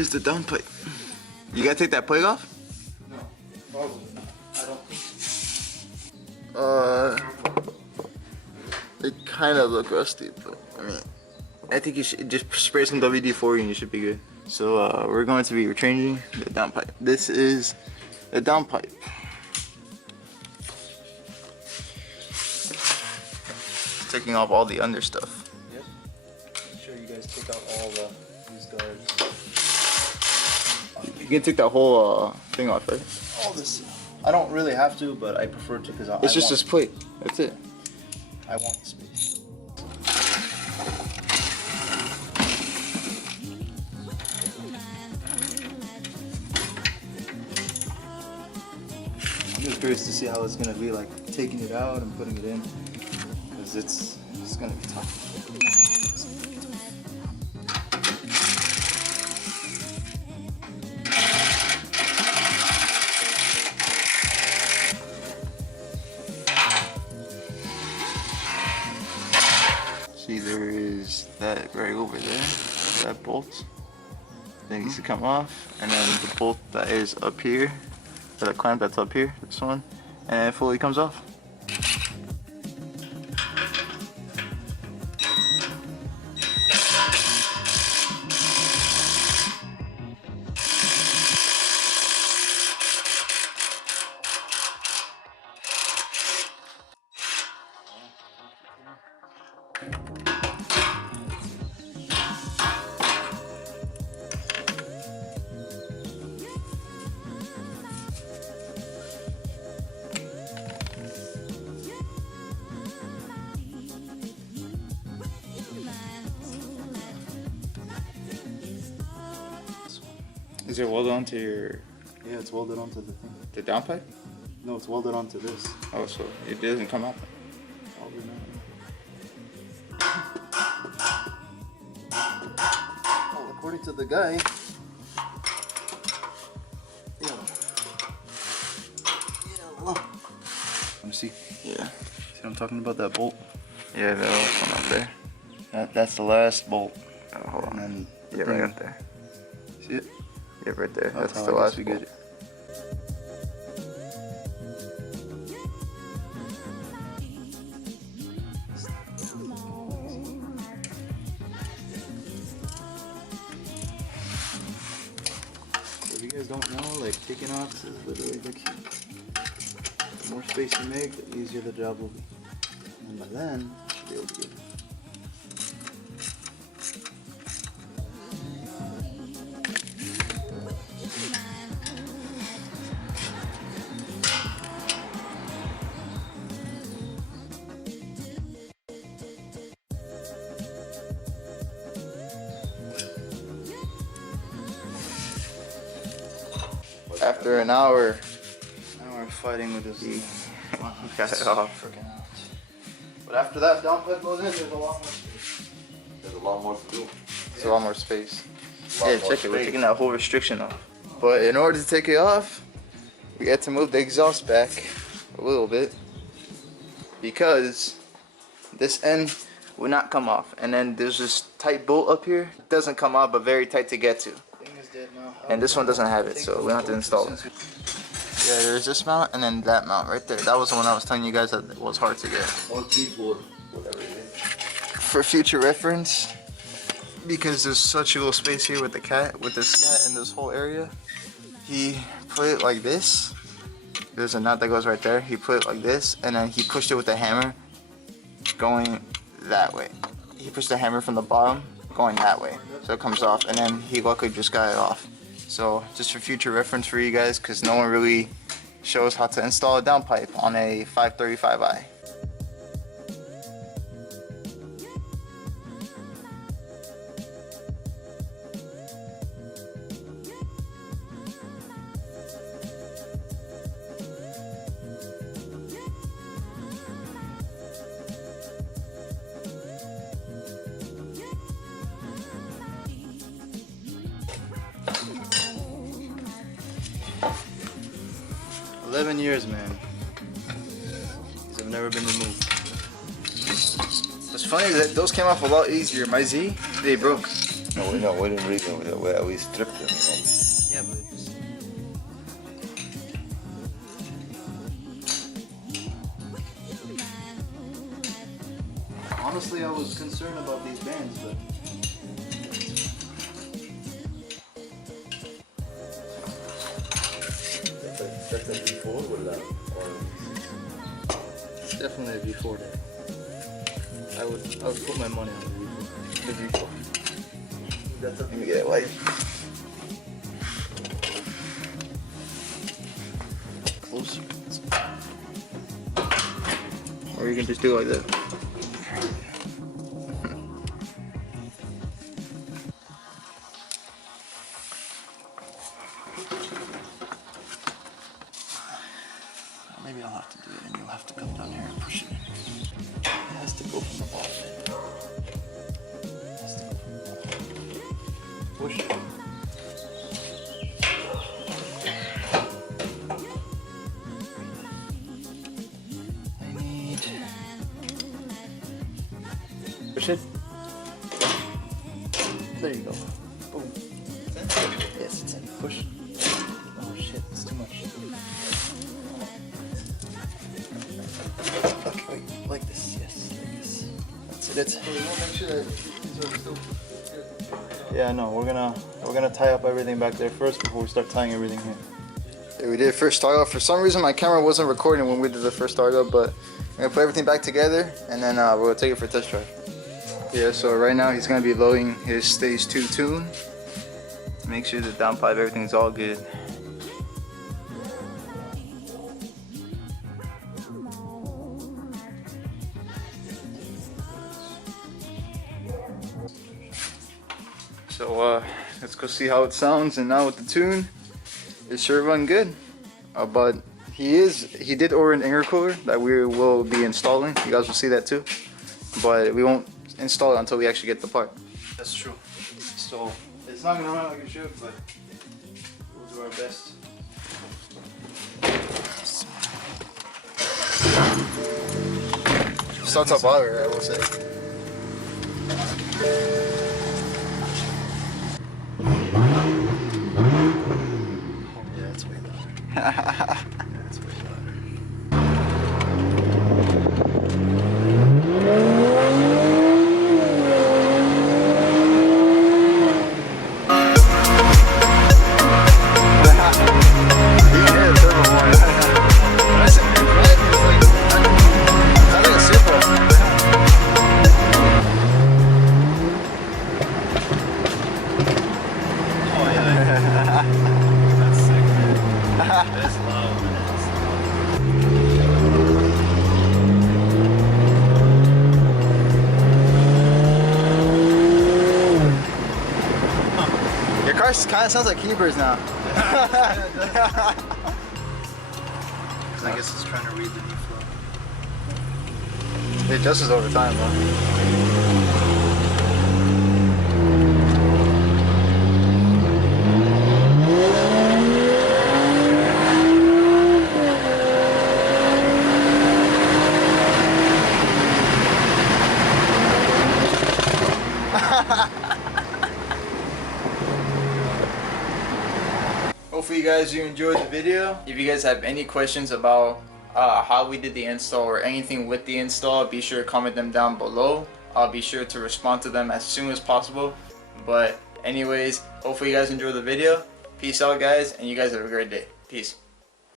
is the downpipe. You gotta take that plate off? No, probably not. I don't think so. They kind of look rusty, but I mean, I think you should just spray some WD-40 and you should be good. So we're going to be changing the downpipe. This is the downpipe. Taking off all the under stuff. Yep. Make sure you guys take out all these guards. You can take that whole thing off, right? All this. I don't really have to, but I prefer to because It's just this plate. That's it. I want the space. I'm just curious to see how it's gonna be like taking it out and putting it in, because it's gonna be tough. See, there is that right over there, that bolt that needs to come off, and then the bolt that is up here, or the clamp that's up here, this one, and it fully comes off. Is it welded onto your... Yeah, it's welded onto the thing. the downpipe? No, it's welded onto this. Oh, so it doesn't come out. Probably not. Well, according to the guy. Yeah. Let me see. Yeah. See what I'm talking about? That bolt? Yeah, that'll come out there. That's the last bolt. Oh, hold on. And then Yeah, right up there. see it? Yeah, right there. That's how the I last guess we bolt. get it. So if you guys don't know, like taking off is literally the key. The more space you make, the easier the job will be. And by then, you should be able to get it. After an hour, Now we're fighting with this. got it off. Freaking out. But after that downpipe goes in, there's a lot more space. There's a lot more to do. It's a lot more space. A lot Yeah, more check it. We're space. taking that whole restriction off. But in order to take it off, we had to move the exhaust back a little bit because this end will not come off. And then there's this tight bolt up here. It doesn't come off, but very tight to get to. Thing is dead now. And this one doesn't have it, so we don't have to install it. Yeah, there's this mount and then that mount right there. That was the one I was telling you guys that was hard to get. Or keyboard, whatever it is. For future reference, because there's such a little space here with the cat, with this cat in this whole area, he put it like this. There's a nut that goes right there. He put it like this, and then he pushed it with the hammer going that way. He pushed the hammer from the bottom going that way, so it comes off, and then he luckily just got it off. So just for future reference for you guys, because no one really shows how to install a downpipe on a 535i. $11 years, man. These have never been removed. It's funny that those came off a lot easier. My Z, they broke. No, we didn't read them. We stripped them. Yeah, but just... Honestly, I was concerned about these bands, but... That's a before with that. It's definitely a V4 there. I would put my money on the V4. That's a Let me get it light. Closer. Or you can just do it like that. Maybe I'll have to do it and you'll have to come down here and push it in. It has to go from the bottom in. It has to go from the bottom. Push it. I need... Push it. There you go. Boom. Yes, it's in. Push. Oh shit, it's too much. Okay, wait, like this, yes, like this. That's it. So we want to make sure that these are still Yeah, no, we're gonna tie up everything back there first before we start tying everything here. Yeah, we did first start up. For some reason my camera wasn't recording when we did the first start up, but we're gonna put everything back together and then we'll take it for a test drive. Yeah, so right now he's gonna be loading his stage 2 tune. Make sure the downpipe, everything's all good. So let's go see how it sounds. And now with the tune, it sure run good. But he did order an intercooler that we will be installing. You guys will see that too. But we won't install it until we actually get the part. That's true. So it's not gonna run like it should, but we'll do our best. Starts up louder, I will say. Yeah, it's way louder. Yeah, it's way louder. Your car kind of sounds like Hebrews now. I guess it's trying to read the new flow. It adjusts over time, though. Hopefully you guys enjoyed the video. If you guys have any questions about how we did the install or anything with the install, be sure to comment them down below. I'll be sure to respond to them as soon as possible. But anyways, hopefully you guys enjoyed the video. Peace out guys, and you guys have a great day. Peace.